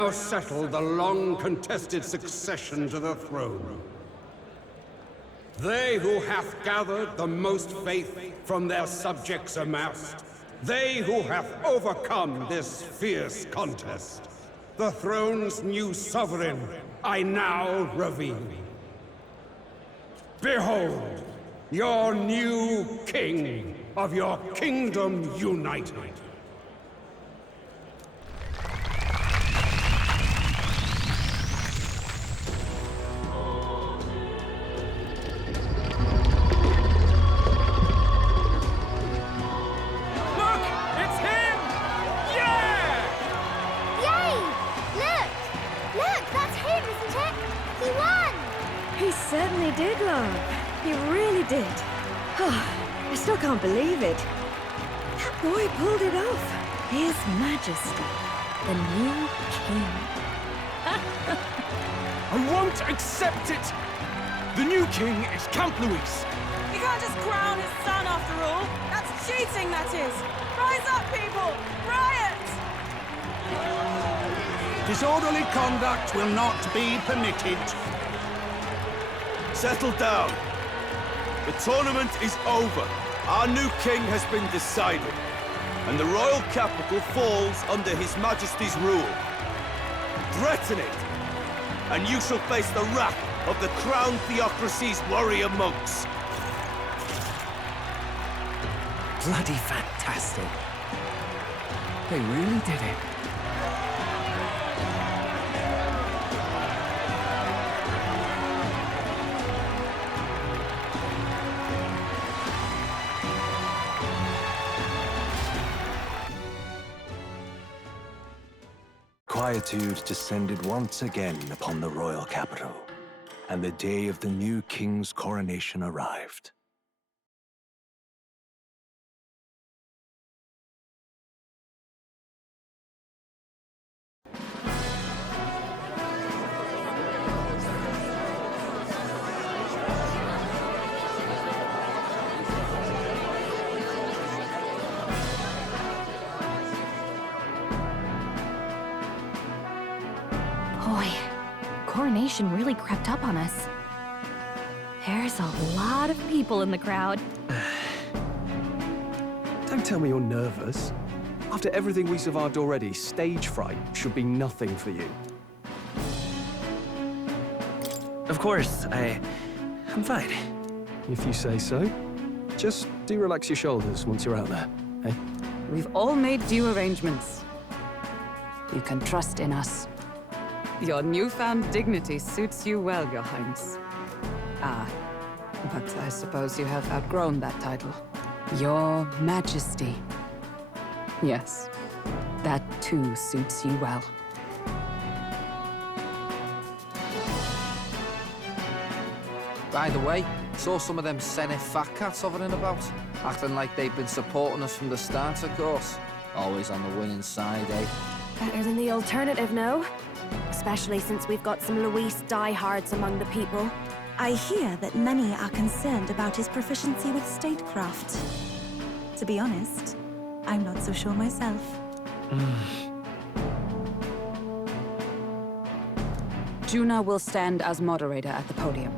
Now settle the long-contested succession to the throne. They who hath gathered the most faith from their subjects amassed, they who have overcome this fierce contest, the throne's new sovereign, I now reveal. Behold, your new king of your kingdom united. Certainly did, love. He really did. Oh, I still can't believe it. That boy pulled it off. His Majesty, the new king. I won't accept it! The new king is Count Luis. You can't just crown his son after all. That's cheating, that is. Rise up, people! Riot! Disorderly conduct will not be permitted. Settle down. The tournament is over. Our new king has been decided, and the royal capital falls under His Majesty's rule. Threaten it, and you shall face the wrath of the crown theocracy's warrior monks. Bloody fantastic. They really did it. Quietude descended once again upon the royal capital, and the day of the new king's coronation arrived. Boy, coronation really crept up on us. There's a lot of people in the crowd. Don't tell me you're nervous. After everything we survived already, stage fright should be nothing for you. Of course, I'm fine. If you say so. Just do relax your shoulders once you're out there, eh? We've all made due arrangements. You can trust in us. Your newfound dignity suits you well, Your Highness. Ah, but I suppose you have outgrown that title. Your Majesty. Yes, that too suits you well. By the way, saw some of them Senate fat cats hovering about, acting like they've been supporting us from the start, of course. Always on the winning side, eh? Better than the alternative, no? Especially since we've got some Luis diehards among the people. I hear that many are concerned about his proficiency with statecraft. To be honest, I'm not so sure myself. Juna will stand as moderator at the podium.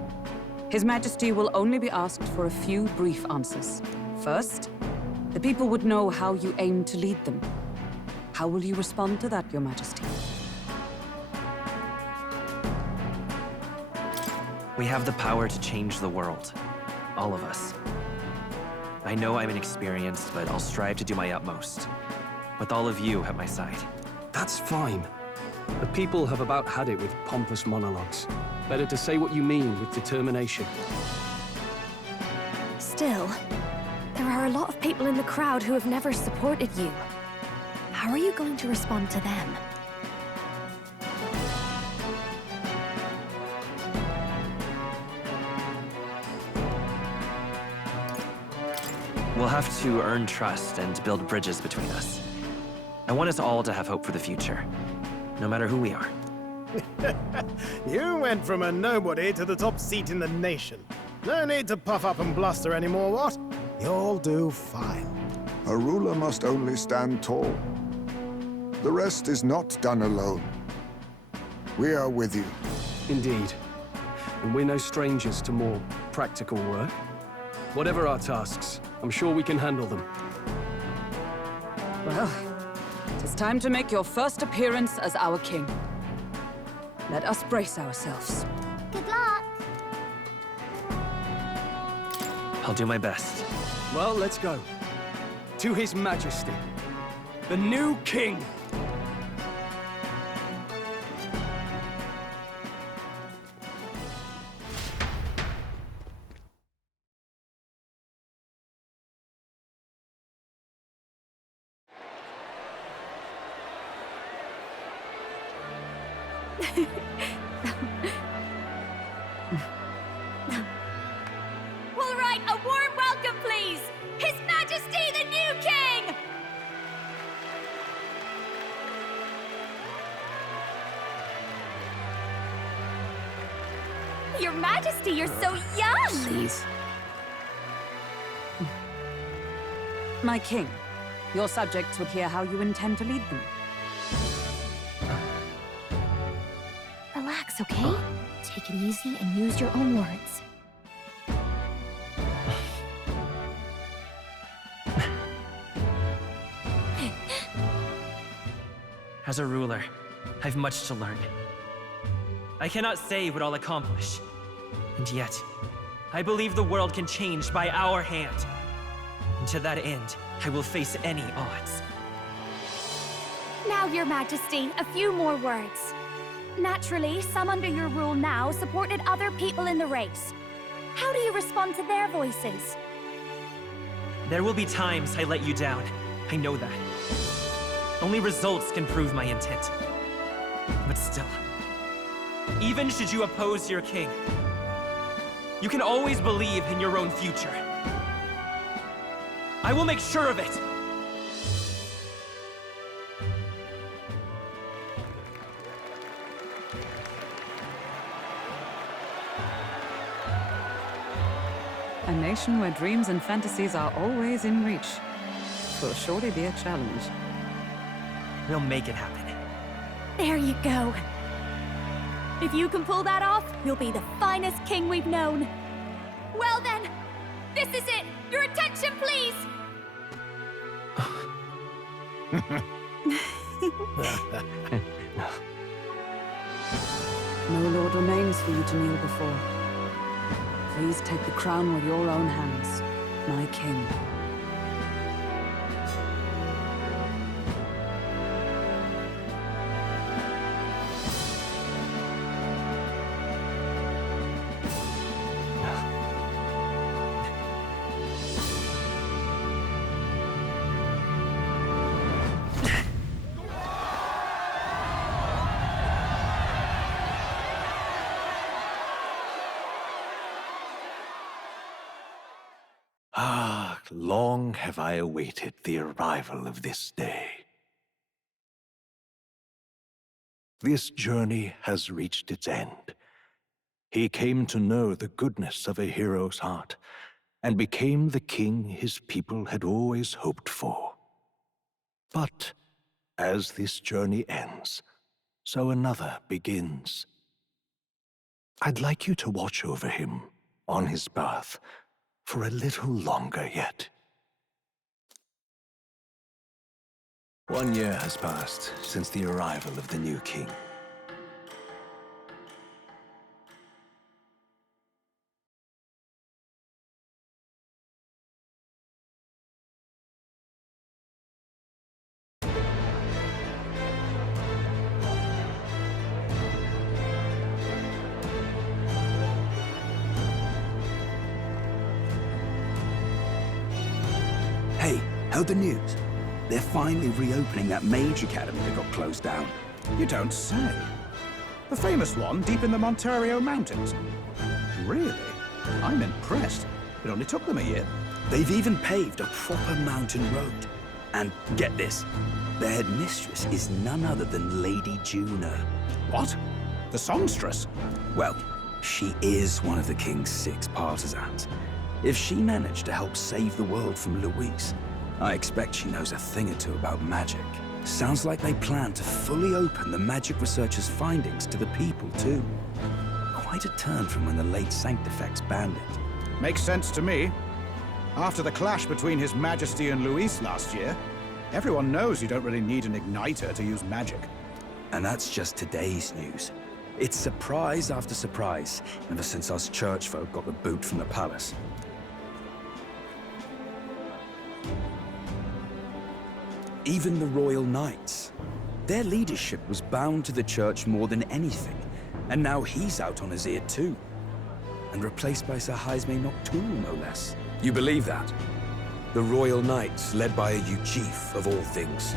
His Majesty will only be asked for a few brief answers. First, the people would know how you aim to lead them. How will you respond to that, Your Majesty? We have the power to change the world. All of us. I know I'm inexperienced, but I'll strive to do my utmost. With all of you at my side. That's fine. The people have about had it with pompous monologues. Better to say what you mean with determination. Still, there are a lot of people in the crowd who have never supported you. How are you going to respond to them? We'll have to earn trust and build bridges between us. I want us all to have hope for the future, no matter who we are. You went from a nobody to the top seat in the nation. No need to puff up and bluster anymore, what? You'll do fine. A ruler must only stand tall. The rest is not done alone. We are with you. Indeed. And we're no strangers to more practical work. Whatever our tasks, I'm sure we can handle them. Well, it is time to make your first appearance as our king. Let us brace ourselves. Good luck! I'll do my best. Well, let's go. To His Majesty, the new king! All right, a warm welcome, please! His Majesty, the new king! Your Majesty, you're so young! Please. My king, your subjects would hear how you intend to lead them. Relax, okay? Take it easy and use your own words. As a ruler, I've much to learn. I cannot say what I'll accomplish. And yet, I believe the world can change by our hand. And to that end, I will face any odds. Now, Your Majesty, a few more words. Naturally, some under your rule now supported other people in the race. How do you respond to their voices? There will be times I let you down. I know that. Only results can prove my intent. But still, even should you oppose your king, you can always believe in your own future. I will make sure of it! A nation where dreams and fantasies are always in reach. Will surely be a challenge. We'll make it happen. There you go. If you can pull that off, you'll be the finest king we've known. Well then, this is it! Your attention, please! No lord remains for you to kneel before. Please take the crown with your own hands, my king. Ah, long have I awaited the arrival of this day. This journey has reached its end. He came to know the goodness of a hero's heart, and became the king his people had always hoped for. But as this journey ends, so another begins. I'd like you to watch over him on his path for a little longer yet. 1 year has passed since the arrival of the new king. Hey, heard the news? They're finally reopening that mage academy that got closed down. You don't say. The famous one deep in the Montario Mountains. Really? I'm impressed. It only took them a year. They've even paved a proper mountain road. And get this, their headmistress is none other than Lady Juno. What? The songstress? Well, she is one of the king's 6 partisans. If she managed to help save the world from Luis, I expect she knows a thing or two about magic. Sounds like they plan to fully open the magic researcher's findings to the people, too. Quite a turn from when the late Sanctifex banned it. Makes sense to me. After the clash between His Majesty and Luis last year, everyone knows you don't really need an igniter to use magic. And that's just today's news. It's surprise after surprise, ever since us church folk got the boot from the palace. Even the Royal Knights. Their leadership was bound to the church more than anything, and now he's out on his ear too. And replaced by Sir Haisme Noctul, no less. You believe that? The Royal Knights, led by a Uchief of all things.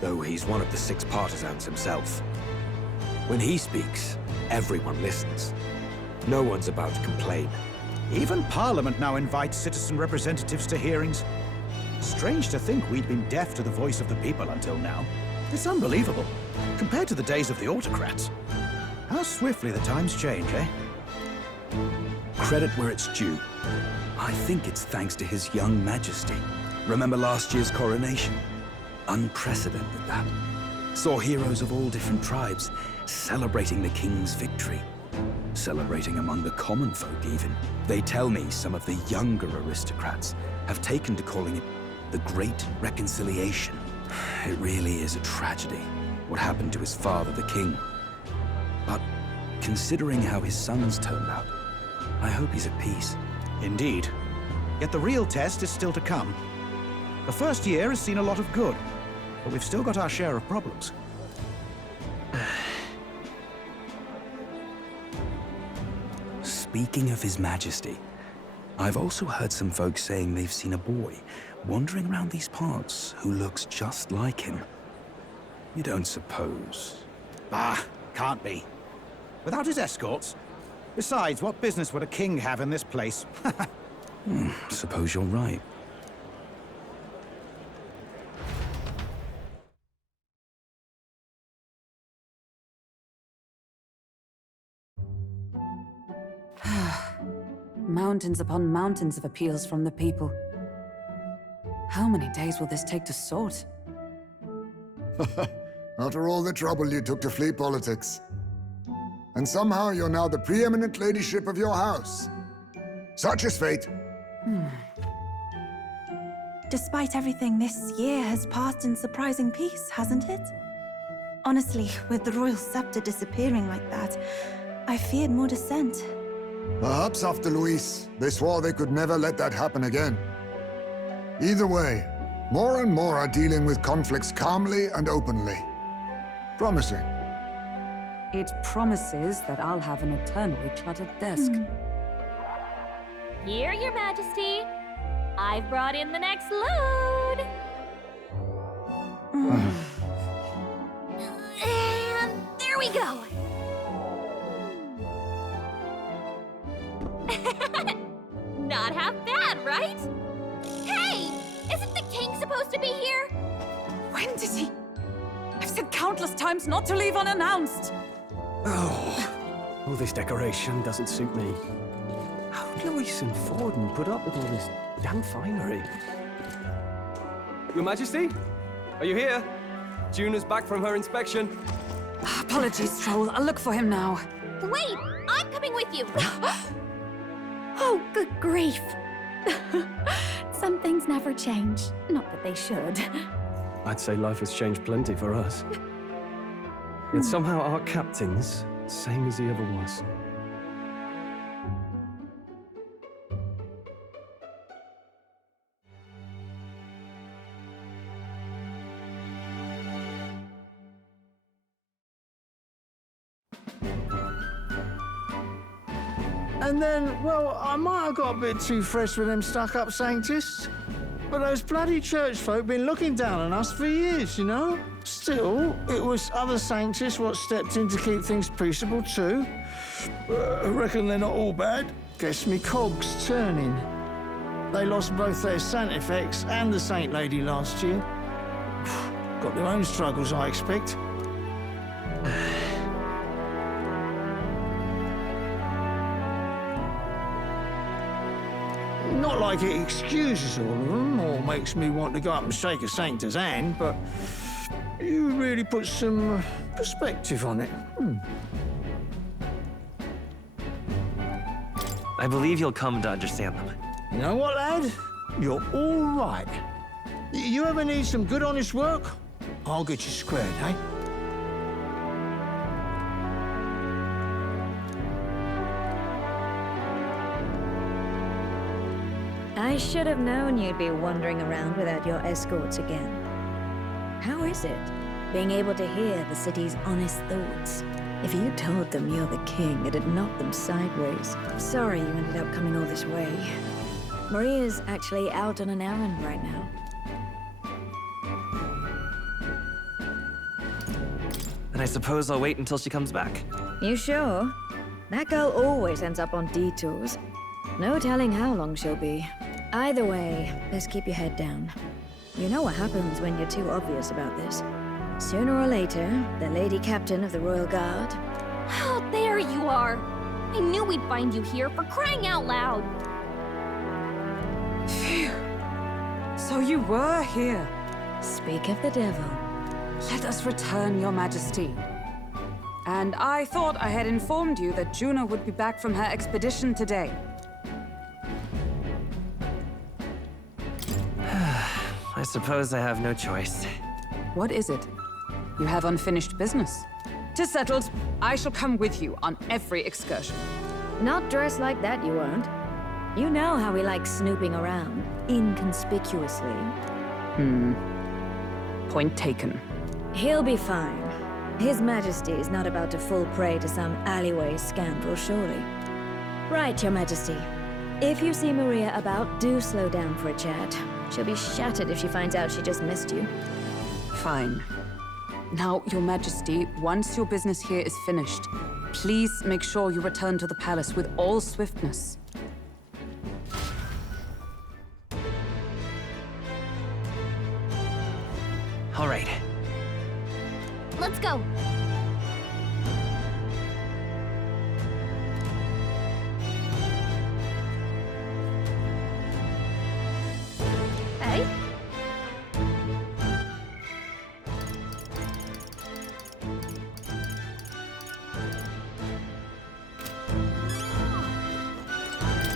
Though he's one of the 6 partisans himself. When he speaks, everyone listens. No one's about to complain. Even Parliament now invites citizen representatives to hearings. Strange to think we'd been deaf to the voice of the people until now. It's unbelievable, compared to the days of the autocrats. How swiftly the times change, eh? Credit where it's due. I think it's thanks to His young Majesty. Remember last year's coronation? Unprecedented, that. Saw heroes of all different tribes celebrating the king's victory. Celebrating among the common folk, even. They tell me some of the younger aristocrats have taken to calling it the Great Reconciliation. It really is a tragedy, what happened to his father, the king. But considering how his sons turned out, I hope he's at peace. Indeed. Yet the real test is still to come. The first year has seen a lot of good, but we've still got our share of problems. Speaking of His Majesty, I've also heard some folks saying they've seen a boy wandering around these parts who looks just like him. You don't suppose? Bah, can't be. Without his escorts? Besides, what business would a king have in this place? Suppose you're right. Mountains upon mountains of appeals from the people. How many days will this take to sort? After all the trouble you took to flee politics. And somehow you're now the preeminent ladyship of your house. Such is fate. Despite everything, this year has passed in surprising peace, hasn't it? Honestly, with the royal scepter disappearing like that, I feared more dissent. Perhaps after Luis, they swore they could never let that happen again. Either way, more and more are dealing with conflicts calmly and openly. Promising. It promises that I'll have an eternally cluttered desk. Here, Your Majesty. I've brought in the next load. And there we go. Not half bad, right? Hey! Isn't the king supposed to be here? When did he? I've said countless times not to leave unannounced. All this decoration doesn't suit me. How did Luis and Forden put up with all this damn finery? Your Majesty? Are you here? Juna's back from her inspection. Apologies, Troll. I'll look for him now. Wait! I'm coming with you! Oh, good grief. Some things never change. Not that they should. I'd say life has changed plenty for us. Yet somehow our captain's same as he ever was. And then, well, I might have got a bit too fresh with them stuck-up Sanctists. But those bloody church folk been looking down on us for years, you know? Still, it was other Sanctists what stepped in to keep things peaceable too. I reckon they're not all bad. Guess me cog's turning. They lost both their Sanctifex and the Saint Lady last year. Got their own struggles, I expect. Not like it excuses all of them, or makes me want to go up and shake a Sanctor's hand, but You really put some perspective on it. I believe you'll come to understand them. You know what, lad? You're all right. You ever need some good, honest work? I'll get you squared, eh? I should have known you'd be wandering around without your escorts again. How is it, being able to hear the city's honest thoughts? If you told them you're the king, it'd knock them sideways. Sorry you ended up coming all this way. Maria's actually out on an errand right now. And I suppose I'll wait until she comes back. You sure? That girl always ends up on detours. No telling how long she'll be. Either way, best keep your head down. You know what happens when you're too obvious about this. Sooner or later, the Lady Captain of the Royal Guard... Oh, there you are! I knew we'd find you here, for crying out loud! Phew. So you were here. Speak of the devil. Let us return, Your Majesty. And I thought I had informed you that Juno would be back from her expedition today. I suppose I have no choice. What is it? You have unfinished business. 'Tis settled. I shall come with you on every excursion. Not dressed like that, you won't. You know how we like snooping around, inconspicuously. Point taken. He'll be fine. His Majesty is not about to fall prey to some alleyway scandal, surely. Right, Your Majesty. If you see Maria about, do slow down for a chat. She'll be shattered if she finds out she just missed you. Fine. Now, Your Majesty, once your business here is finished, please make sure you return to the palace with all swiftness. All right. Let's go! Hey?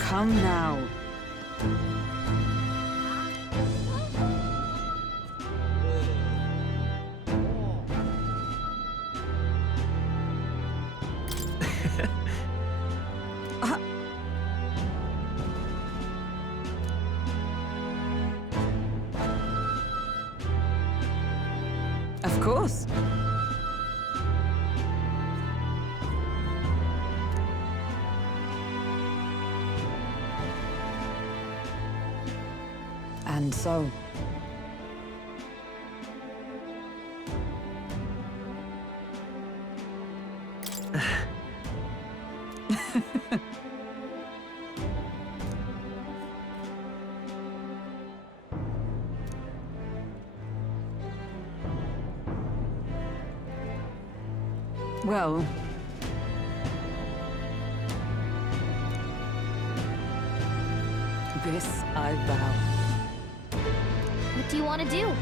Come now. Of course. And so... Well... This I vow. What do you want to do?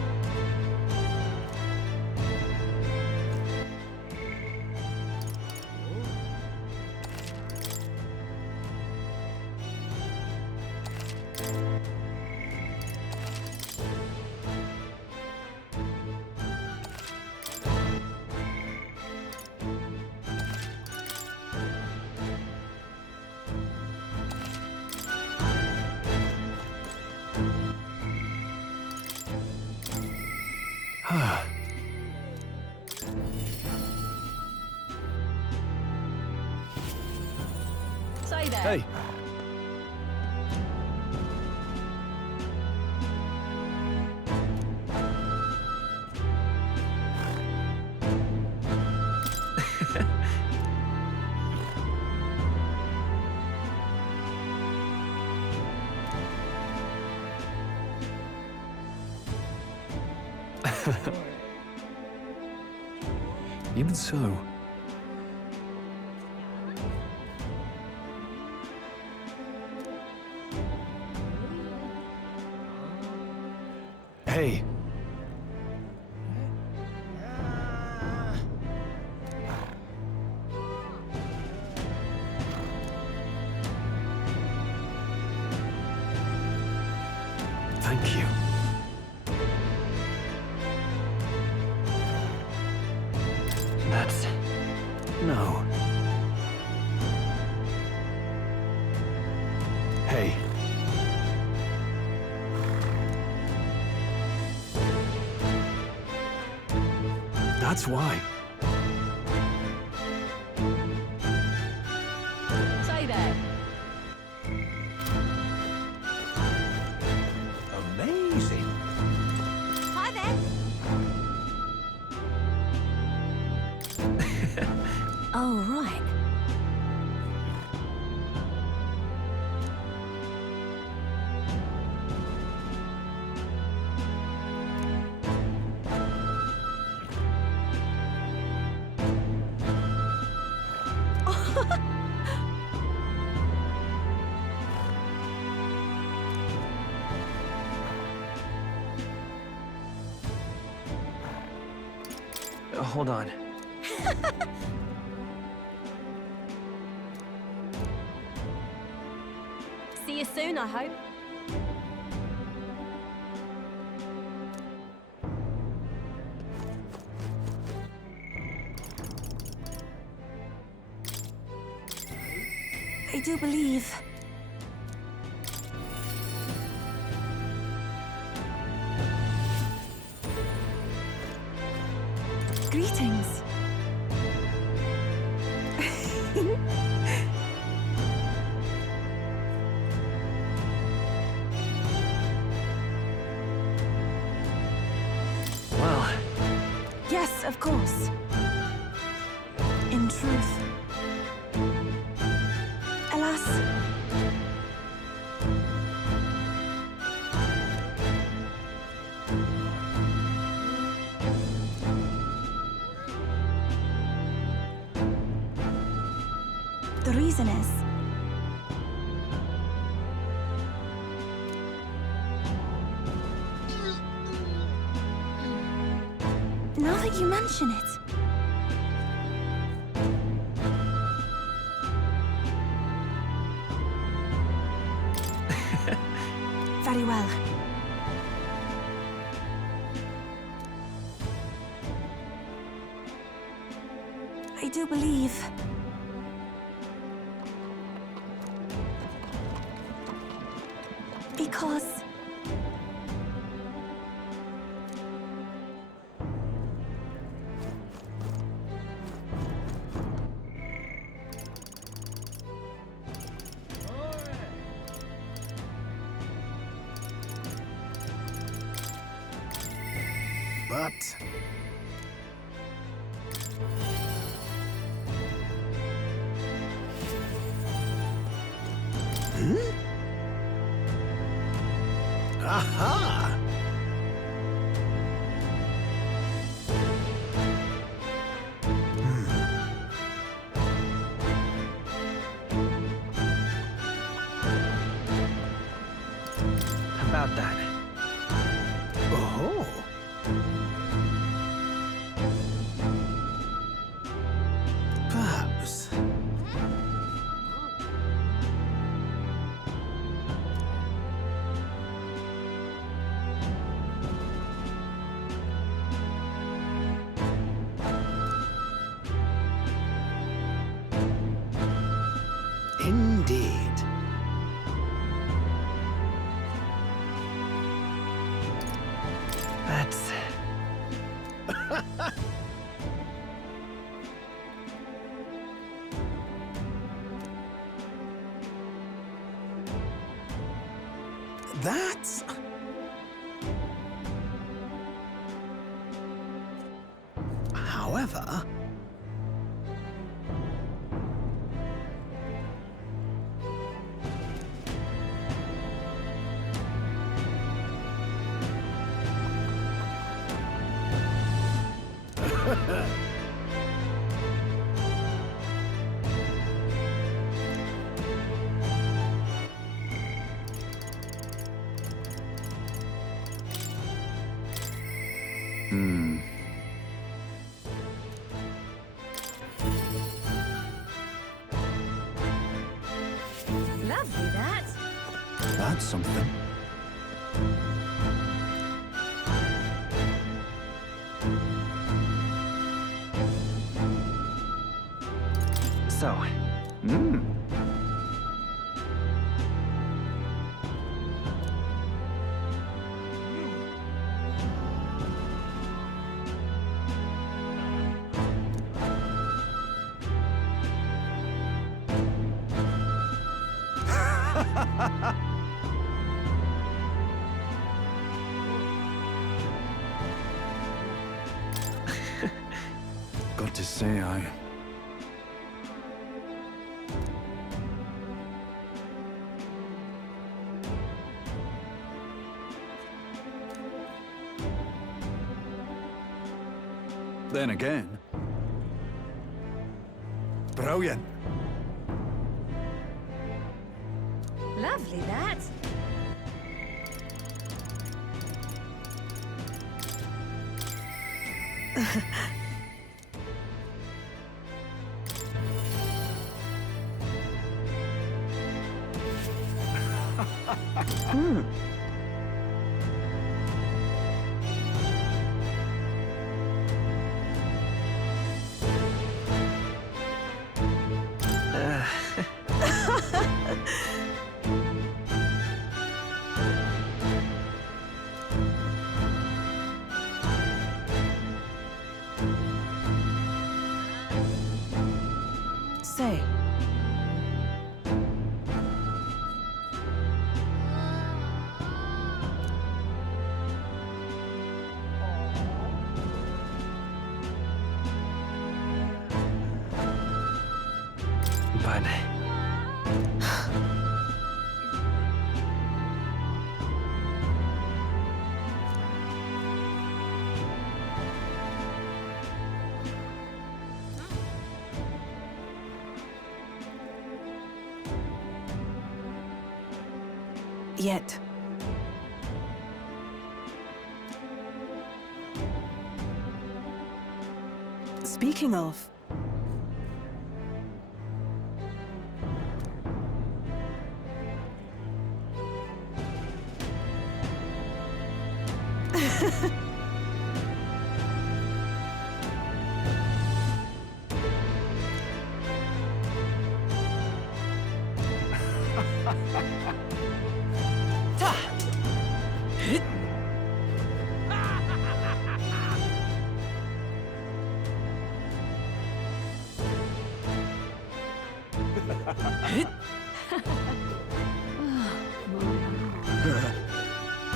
Say there. Hey. Even so. Hey. Thank you. That's... no. Hey. That's why. Say there. Amazing. Hi there. Oh, right. Hold on. See you soon, I hope. I do believe... Greetings. Well... Yes, of course. In truth. Alas... The reason is... Now that you mention it... Very well. I do believe... Because... But... Aha! How about that? Oh! Perhaps. Indeed. That's... That's... However... Lovely, that. That's something. So, got to say, Then again... Brilliant. Lovely, that. Say. but... Yet. Speaking of...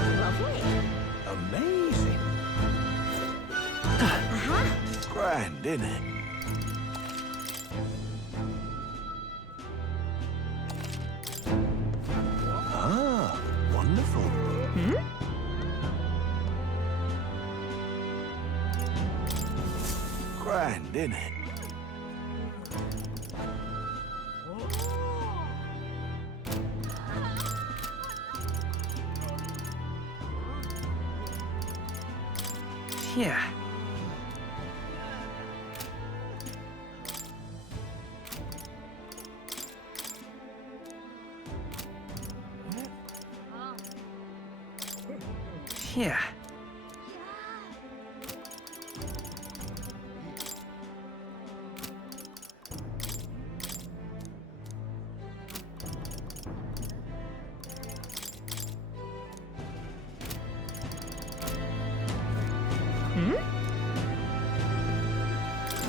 Lovely. Amazing. Grand, isn't it? Ah, wonderful. Grand, isn't it? Yeah. Yeah.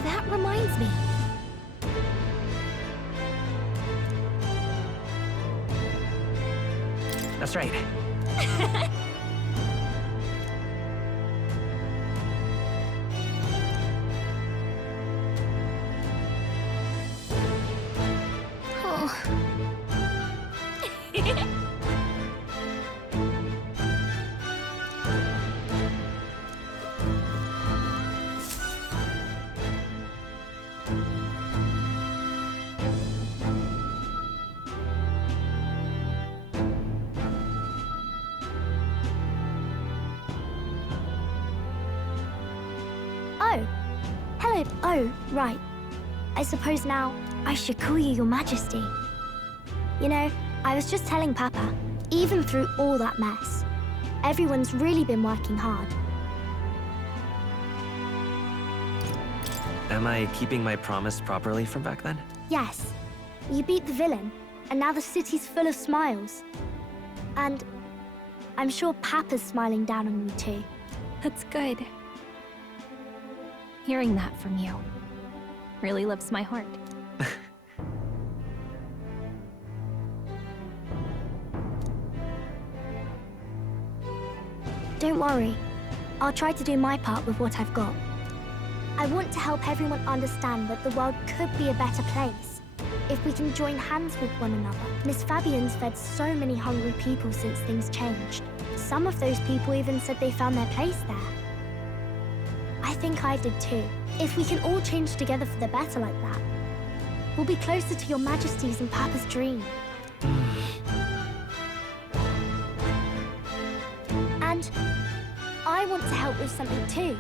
That reminds me. That's right. Oh. Hello. Oh, right. I suppose now I should call you Your Majesty. You know, I was just telling Papa, even through all that mess, everyone's really been working hard. Am I keeping my promise properly from back then? Yes. You beat the villain, and now the city's full of smiles. And I'm sure Papa's smiling down on you too. That's good. Hearing that from you really lifts my heart. Don't worry. I'll try to do my part with what I've got. I want to help everyone understand that the world could be a better place if we can join hands with one another. Miss Fabian's fed so many hungry people since things changed. Some of those people even said they found their place there. I think I did too. If we can all change together for the better like that, we'll be closer to your Majesty's and Papa's dream. And I want to help with something too.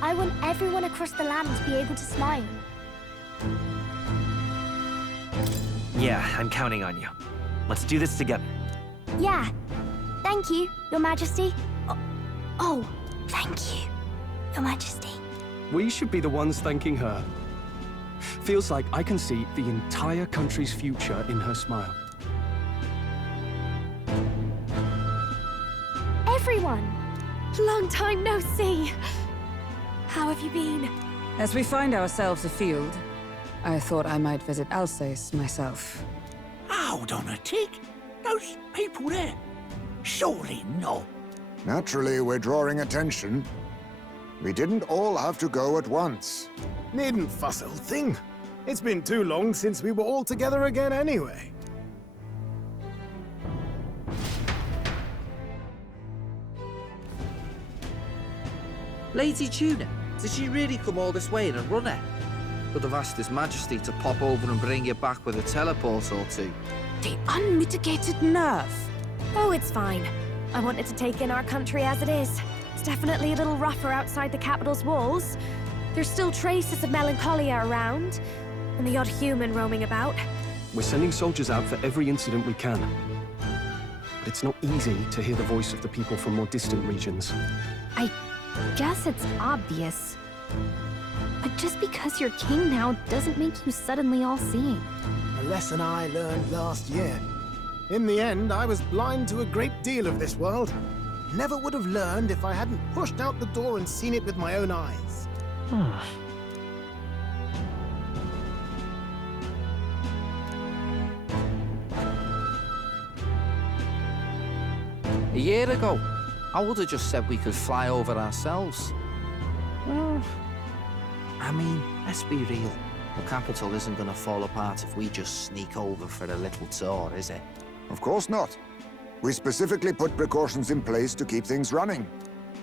I want everyone across the land to be able to smile. Yeah, I'm counting on you. Let's do this together. Yeah. Thank you, Your Majesty. Oh, thank you, Your Majesty. We should be the ones thanking her. Feels like I can see the entire country's future in her smile. Everyone! Long time no see. How have you been? As we find ourselves afield, I thought I might visit Alsace myself. Hold on a tick. Those people there. Surely not. Naturally, we're drawing attention. We didn't all have to go at once. Needn't fuss, old thing. It's been too long since we were all together again anyway. Lady Tuna, did she really come all this way in a runner? Could have asked His Majesty to pop over and bring you back with a teleport or two. The unmitigated nerve. Oh, it's fine. I wanted to take in our country as it is. It's definitely a little rougher outside the capital's walls. There's still traces of melancholia around, and the odd human roaming about. We're sending soldiers out for every incident we can. But it's not easy to hear the voice of the people from more distant regions. I guess it's obvious. But just because you're king now doesn't make you suddenly all-seeing. A lesson I learned last year. In the end, I was blind to a great deal of this world. Never would have learned if I hadn't pushed out the door and seen it with my own eyes. A year ago, I would have just said we could fly over ourselves. Well, I mean, let's be real. The capital isn't going to fall apart if we just sneak over for a little tour, is it? Of course not. We specifically put precautions in place to keep things running.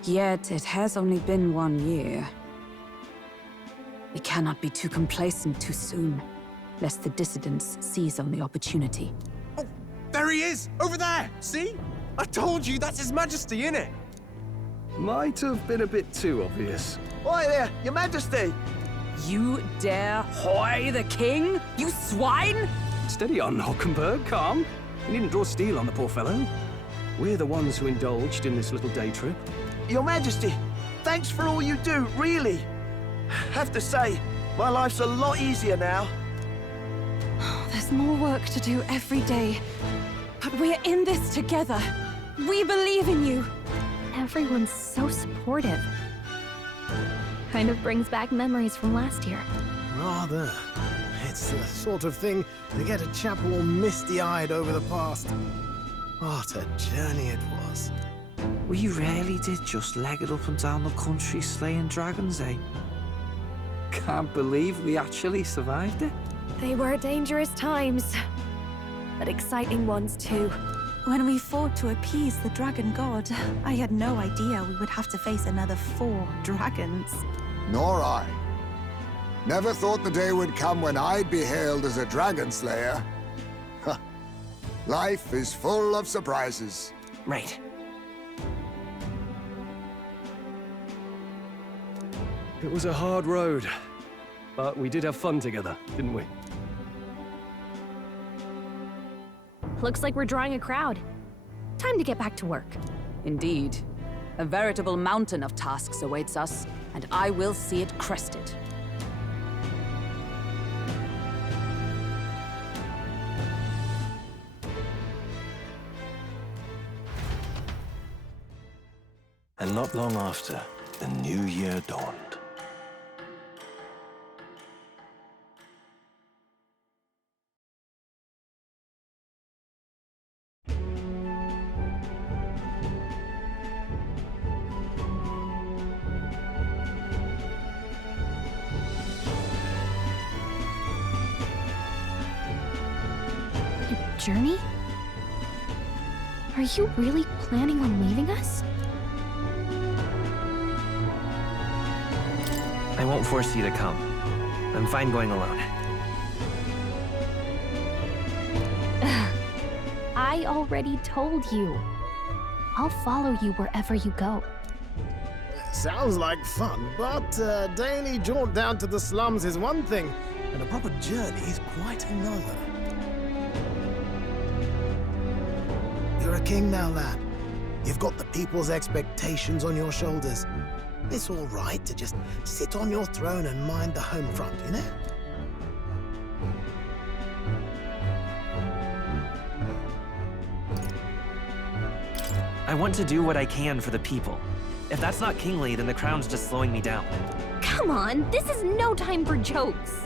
Yet it has only been 1 year. We cannot be too complacent too soon, lest the dissidents seize on the opportunity. Oh, there he is! Over there! See? I told you, that's His Majesty, innit? Might have been a bit too obvious. Oi there, Your Majesty! You dare hoy the king? You swine! Steady on, Hockenberg, calm. You needn't draw steel on the poor fellow. We're the ones who indulged in this little day trip. Your Majesty, thanks for all you do, really. Have to say, my life's a lot easier now. There's more work to do every day. But we're in this together. We believe in you. Everyone's so supportive. Kind of brings back memories from last year. Rather. It's the sort of thing to get a chap all misty-eyed over the past. What a journey it was. We really did just leg it up and down the country slaying dragons, eh? Can't believe we actually survived it. They were dangerous times, but exciting ones too. When we fought to appease the dragon god, I had no idea we would have to face another 4 dragons. Nor I. Never thought the day would come when I'd be hailed as a dragon slayer. Life is full of surprises. Right. It was a hard road, but we did have fun together, didn't we? Looks like we're drawing a crowd. Time to get back to work. Indeed. A veritable mountain of tasks awaits us, and I will see it crested. And not long after, the new year dawned. Journey? Are you really planning on leaving us? I won't force you to come. I'm fine going alone. I already told you. I'll follow you wherever you go. Sounds like fun, but a daily jaunt down to the slums is one thing, and a proper journey is quite another. You're a king now, lad. You've got the people's expectations on your shoulders. It's all right to just sit on your throne and mind the home front, you know? I want to do what I can for the people. If that's not kingly, then the crown's just slowing me down. Come on, this is no time for jokes.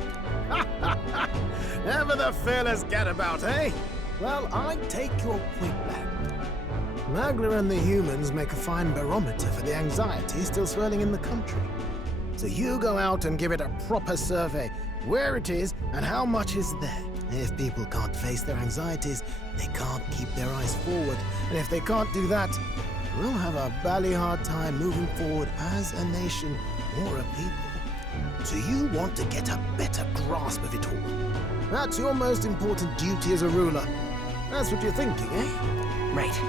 Ever the fearless gadabout, eh? Well, I take your point, lad. Magla and the humans make a fine barometer for the anxiety still swirling in the country. So you go out and give it a proper survey, where it is and how much is there. If people can't face their anxieties, they can't keep their eyes forward. And if they can't do that, we'll have a bally hard time moving forward as a nation or a people. So you want to get a better grasp of it all. That's your most important duty as a ruler. That's what you're thinking, eh? Right.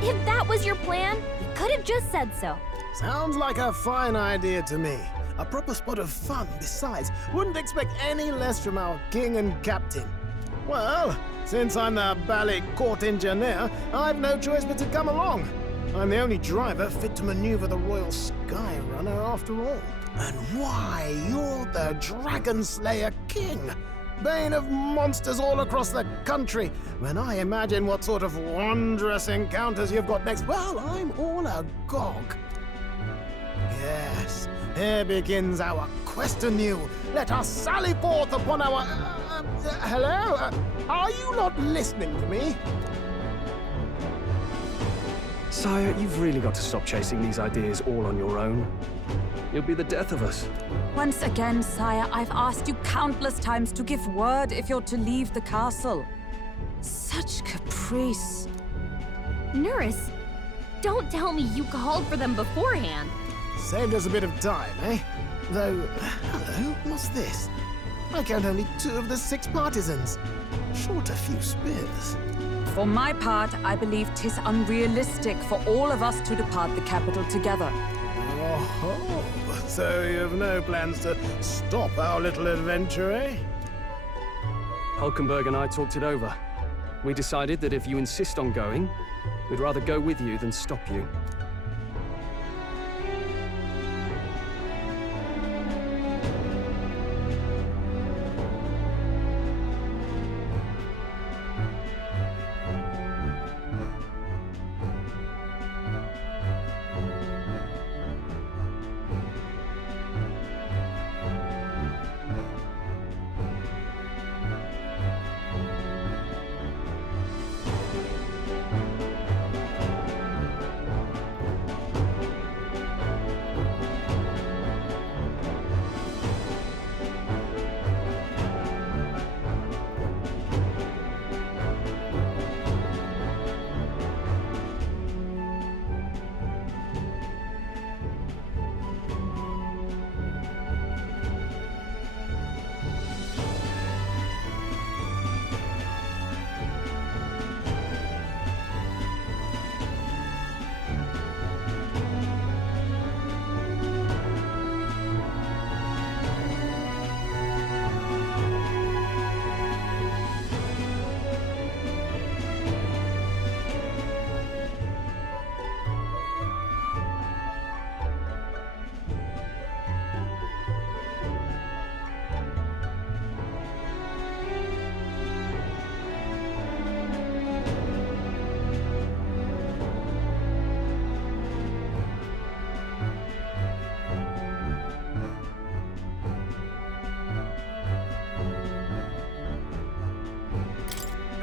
If that was your plan, you could have just said so. Sounds like a fine idea to me. A proper spot of fun, besides. Wouldn't expect any less from our king and captain. Well, since I'm the bally court engineer, I've no choice but to come along. I'm the only driver fit to maneuver the Royal Sky Runner after all. And why, you're the Dragon Slayer King, bane of monsters all across the country. When I imagine what sort of wondrous encounters you've got next, well, I'm all agog. Yes, here begins our quest anew. Let us sally forth upon our... hello? Are you not listening to me? Sire, you've really got to stop chasing these ideas all on your own. You'll be the death of us. Once again, sire, I've asked you countless times to give word if you're to leave the castle. Such caprice. Nurse, don't tell me you called for them beforehand. Saved us a bit of time, eh? Though, hello, what's this? I count only 2 of the 6 partisans. Short a few spears. For my part, I believe 'tis unrealistic for all of us to depart the capital together. Oh, so you have no plans to stop our little adventure, eh? Hulkenberg and I talked it over. We decided that if you insist on going, we'd rather go with you than stop you.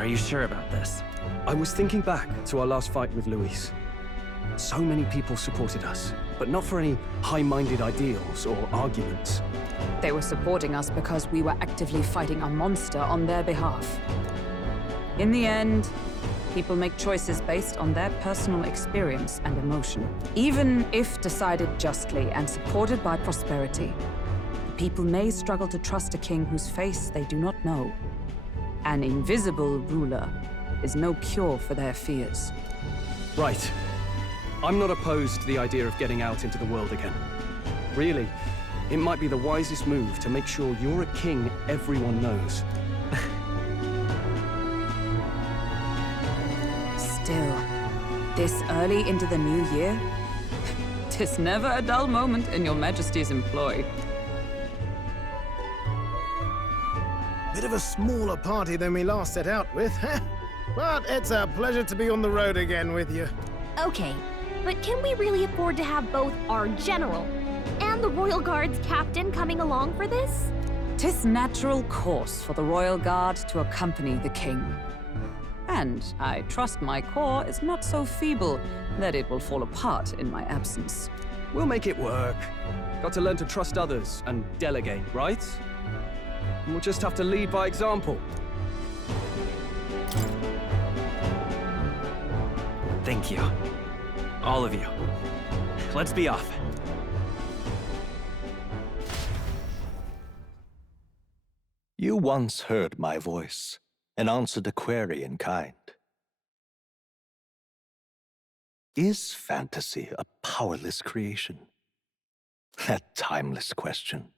Are you sure about this? I was thinking back to our last fight with Luis. So many people supported us, but not for any high-minded ideals or arguments. They were supporting us because we were actively fighting a monster on their behalf. In the end, people make choices based on their personal experience and emotion. Even if decided justly and supported by prosperity, people may struggle to trust a king whose face they do not know. An invisible ruler is no cure for their fears. Right. I'm not opposed to the idea of getting out into the world again. Really, it might be the wisest move to make sure you're a king everyone knows. Still, this early into the new year? 'Tis never a dull moment in your Majesty's employ. Bit of a smaller party than we last set out with, huh? But it's a pleasure to be on the road again with you. Okay, but can we really afford to have both our general and the Royal Guard's captain coming along for this? 'Tis natural course for the Royal Guard to accompany the king. And I trust my corps is not so feeble that it will fall apart in my absence. We'll make it work. Got to learn to trust others and delegate, right? We'll just have to lead by example. Thank you. All of you. Let's be off. You once heard my voice and answered a query in kind. Is fantasy a powerless creation? That timeless question.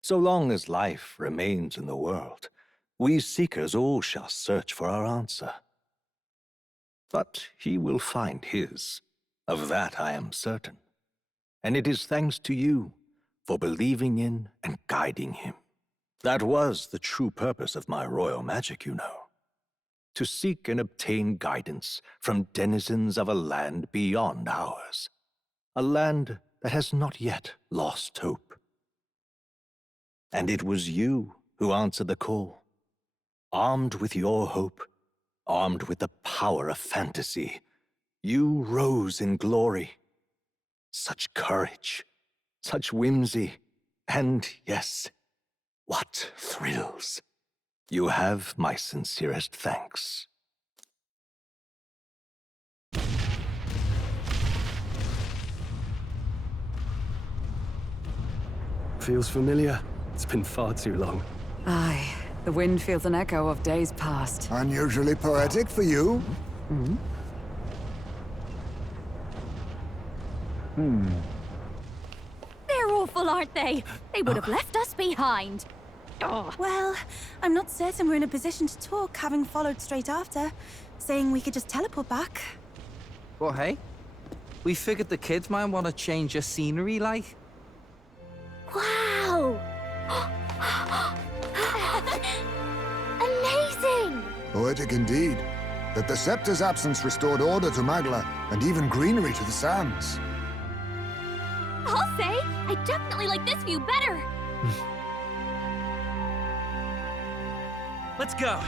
So long as life remains in the world, we seekers all shall search for our answer. But he will find his, of that I am certain. And it is thanks to you for believing in and guiding him. That was the true purpose of my royal magic, you know. To seek and obtain guidance from denizens of a land beyond ours. A land that has not yet lost hope. And it was you who answered the call. Armed with your hope, armed with the power of fantasy, you rose in glory. Such courage, such whimsy, and yes, what thrills. You have my sincerest thanks. Feels familiar. It's been far too long. Aye, the wind feels an echo of days past. Unusually poetic for you. They're awful, aren't they? They would have left us behind. Oh. Well, I'm not certain we're in a position to talk, having followed straight after, saying we could just teleport back. Well, hey, we figured the kids might want to change your scenery, like. Wow! Amazing! Poetic indeed. That the scepter's absence restored order to Magla, and even greenery to the sands. I'll say, I definitely like this view better. Let's go.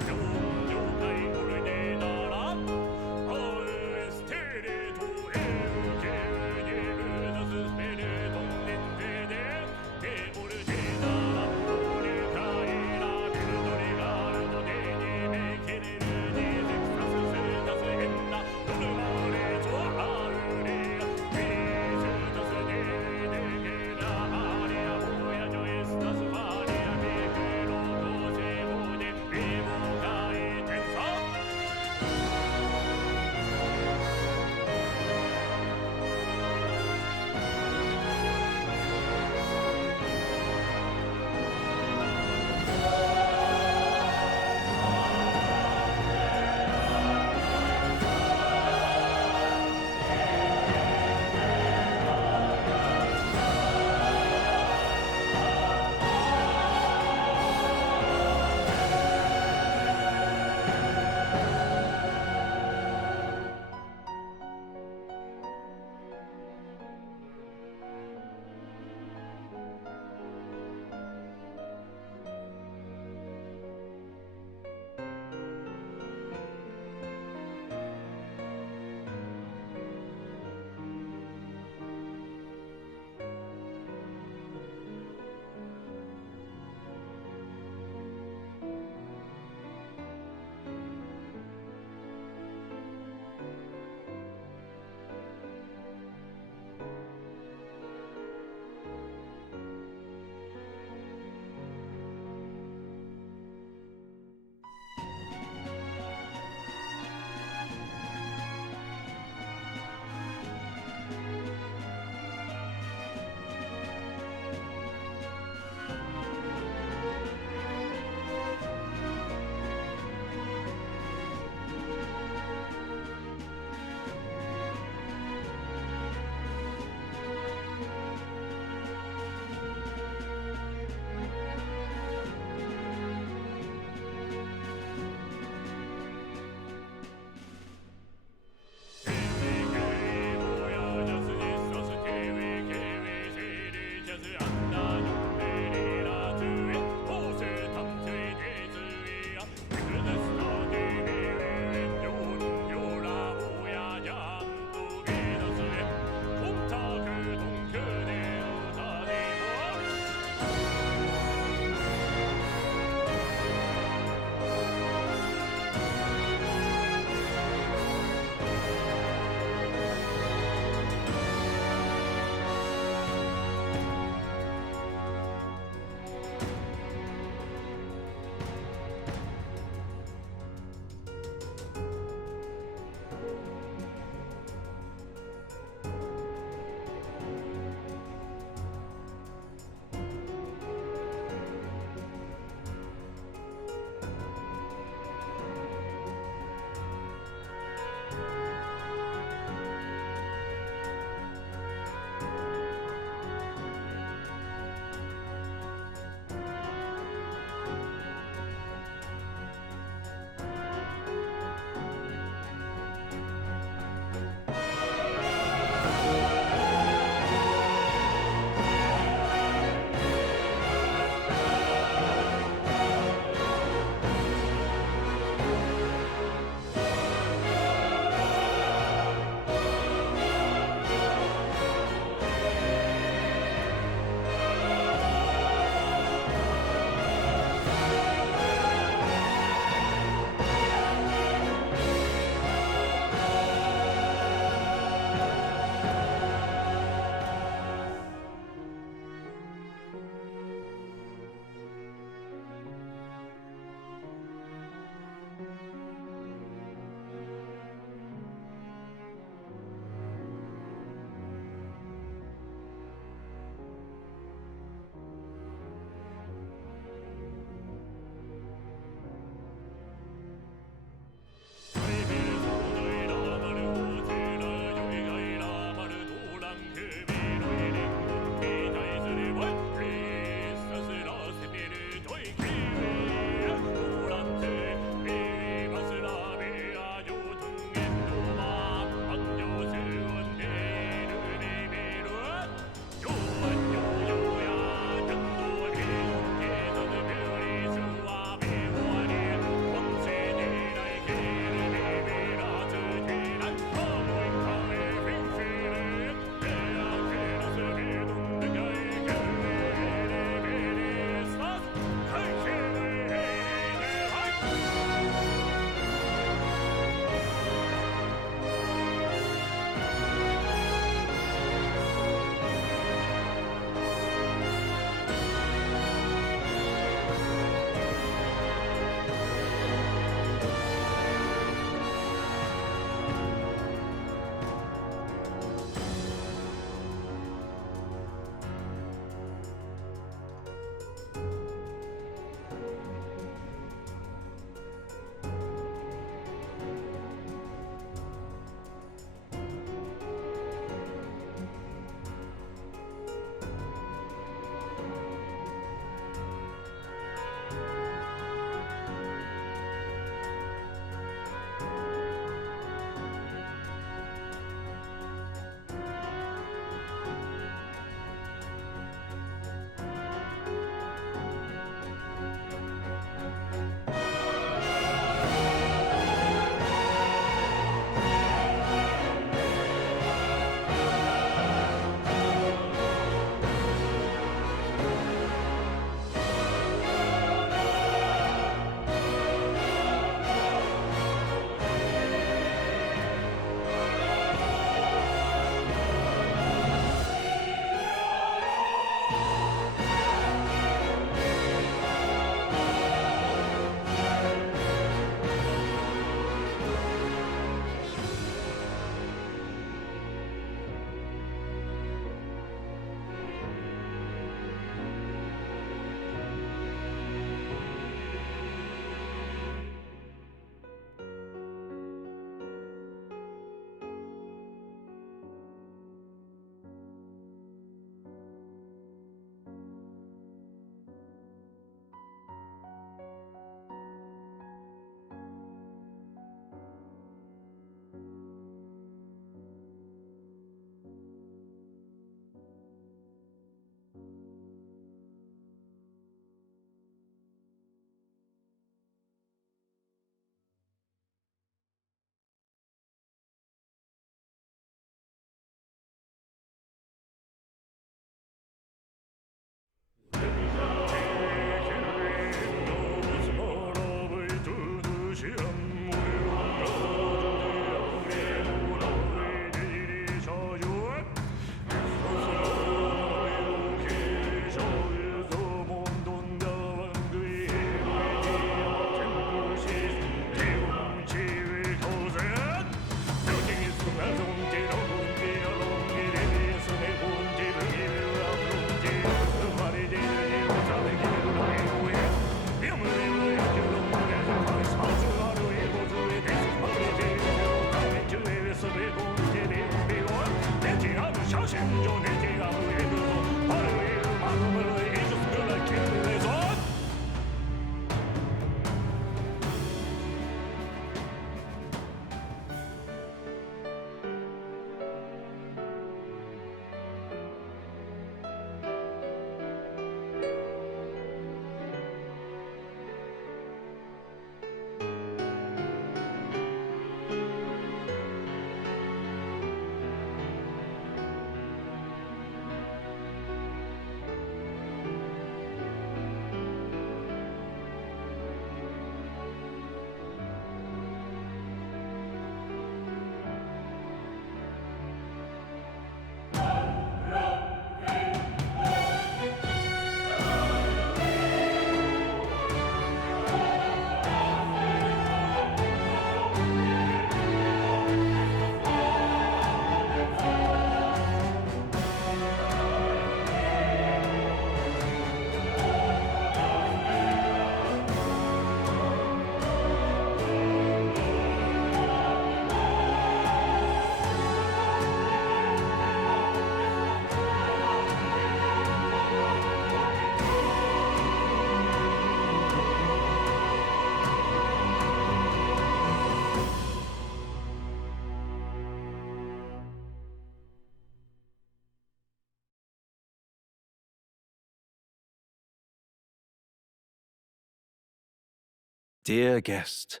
Dear guest,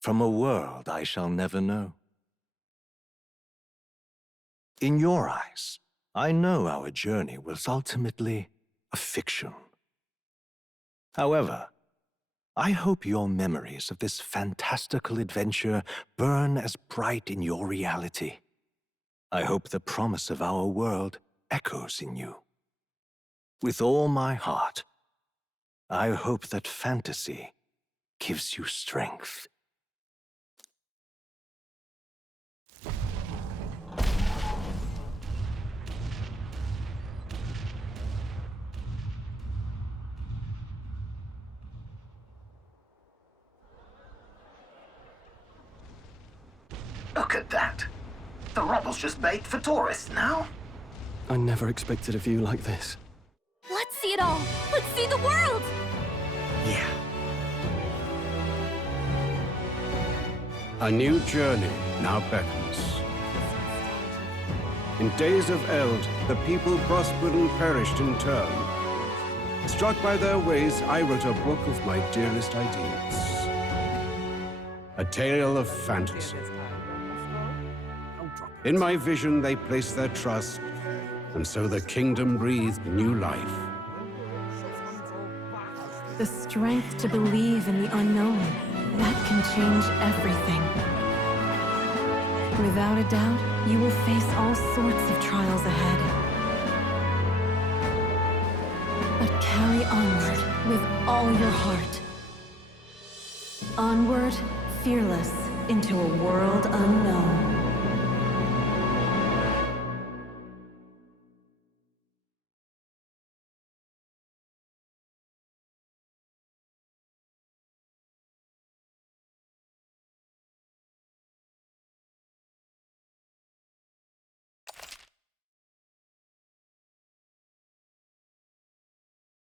from a world I shall never know. In your eyes, I know our journey was ultimately a fiction. However, I hope your memories of this fantastical adventure burn as bright in your reality. I hope the promise of our world echoes in you. With all my heart, I hope that fantasy gives you strength. Look at that. The rubble's just bait for tourists now. I never expected a view like this. Let's see it all. Let's see the world. Yeah. A new journey now beckons. In days of eld, the people prospered and perished in turn. Struck by their ways, I wrote a book of my dearest ideas. A tale of fantasy. In my vision, they placed their trust, and so the kingdom breathed new life. The strength to believe in the unknown, that can change everything. Without a doubt, you will face all sorts of trials ahead. But carry onward with all your heart. Onward, fearless, into a world unknown.